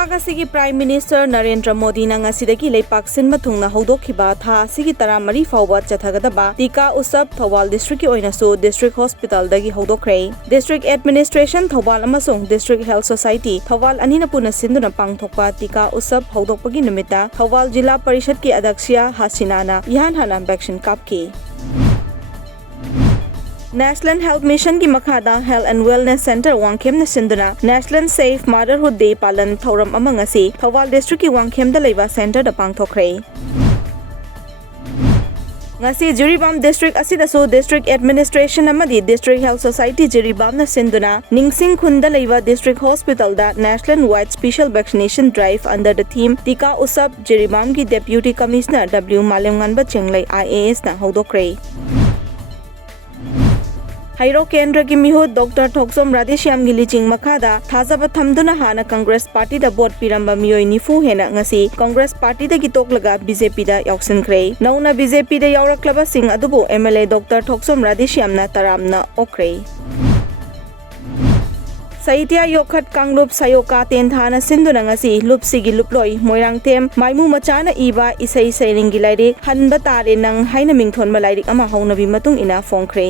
ꯂꯩꯄꯥꯛ ꯑꯁꯤꯒꯤ prime minister Narendra ꯃꯣꯗꯤꯅ ꯉꯁꯤꯗꯒꯤ ꯂꯩꯄꯥꯛ ꯁꯤꯟꯕ ꯊꯨꯡꯅ ꯍꯧꯗꯣꯛꯈꯤꯕ ꯊꯥ ꯑꯁꯤꯒꯤ 13 ꯐꯥꯎꯕ ꯆꯠꯊꯒꯗꯕ ꯇꯤꯀꯥ ꯎꯠꯁꯕ ꯊꯧꯕꯥꯜ ꯗꯤꯁꯇ꯭ꯔꯤꯛꯀꯤ ꯑꯣꯏꯅꯁꯨ ꯗꯤꯁꯇ꯭ꯔꯤꯛ ꯍꯣꯁꯄꯤꯇꯥꯜꯗꯒꯤ ꯍꯧꯗꯣꯛꯈ꯭ꯔꯦ꯫ ꯗꯤꯁꯇ꯭ꯔꯤꯛ ꯑꯦꯗꯃꯤꯅꯤꯁꯇ꯭ꯔꯦꯁꯟ ꯊꯧꯕꯥꯜ ꯑꯃꯁꯨꯡ ꯗꯤꯁꯇ꯭ꯔꯤꯛ ꯍꯦꯜꯊ ꯁꯣꯁꯥꯏꯇꯤ ꯊꯧꯕꯥꯜ ꯑꯅꯤꯅ ꯄꯨꯟꯅ ꯁꯤꯟꯗꯨꯅ ꯄꯥꯡꯊꯣꯛꯄ ꯇꯤꯀꯥ ꯎꯠꯁꯕ ꯍꯧꯗꯣꯛꯄꯒꯤ ꯅꯨꯃꯤꯠꯇ ꯊꯧꯕꯥꯜ ꯖꯤꯂꯥ ꯄꯔꯤꯁꯗꯀꯤ ꯑध्यꯛꯁ꯭ꯌ ꯍꯁꯤꯅꯥꯅ ꯏꯍꯥꯟ ꯍꯥꯟꯅ ꯚꯦꯛꯁꯤꯟ ꯀꯥꯞꯈꯤ꯫ ꯅꯦꯁꯅꯦꯜ ꯍꯦꯜꯊ ꯃꯤꯁꯟꯒꯤ ꯃꯈꯥꯗ ꯍꯦꯜꯊ ꯑꯦꯟड ꯋꯦꯜꯅꯦꯁ ꯁꯦꯟꯇꯔ ꯋꯥꯡꯈꯦꯝꯅ ꯁꯤꯟꯗꯨꯅ ꯅꯦꯁꯅꯦꯜ ꯁꯦꯐ ꯃꯥꯗꯔꯍꯨꯗ ꯗꯦ ꯄꯥꯂꯟ ꯊꯧꯔꯝ ꯑꯃ ꯉꯁꯤ ꯊꯧꯕꯥꯜ ꯗꯤꯁꯇ꯭ꯔꯤꯛꯀꯤ ꯋꯥꯡꯈꯦꯝꯗ ꯂꯩꯕ ꯁꯦꯟꯇꯔꯗ ꯄꯥꯡꯊꯣꯛꯈ꯭ꯔꯦ꯫ ngasi Jiribam district asidasu district administration amadi district health society Jiribamna sinduna Ningsing Khunda leiba district hospital da national wide special vaccination drive under the theme Tika Usab Jiribam ki deputy commissioner W Malemnganba Chenglai IAS na hodokre। हाइरो केंद्र की मिहुत doctor थोक्सोम Radheshyam की lynching मखादा थाजब थमदुना हाना Congress party दा vote पिरंबा मियोय निफु हेना ngasi Congress party दा की तोकलगा BJP दा यावसिनख्रे। नौना BJP दा यावरक्लबा Singh अदुबु MLA doctor थोक्सोम Radheshyam ना तरामना ओख्रे। साहित्य योखत कांगलुप सायोका तेंथाना सिंधुना ngasi लुपसिगी लुपलोय मोइरांगतेम माइमु मचाना इबा इसै सैरिंगी लाइरिक हनबा तारे नंग हाइना मिंगथोनबा लाइरिक अमा हौनबी मतुंग इना फोंख्रे।